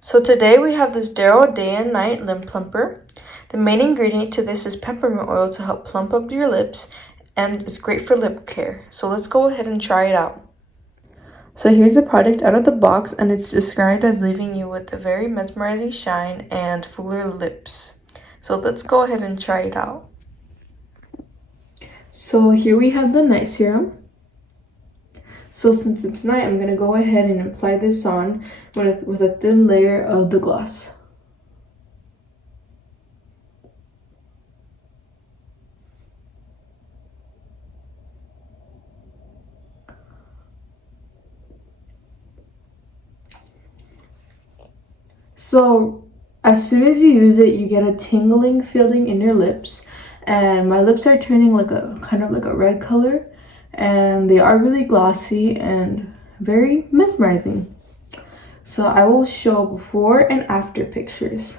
So today we have this DEROL Day and Night Lip Plumper. The main ingredient to this is peppermint oil to help plump up your lips, and it's great for lip care. So let's go ahead and try it out. So here's the product out of the box, and it's described as leaving you with a very mesmerizing shine and fuller lips. So let's go ahead and try it out. So here we have the night serum. So since it's night, I'm going to go ahead and apply this on with a thin layer of the gloss. So as soon as you use it, you get a tingling feeling in your lips, and my lips are turning like a kind of like a red color, and they are really glossy and very mesmerizing. So I will show before and after pictures.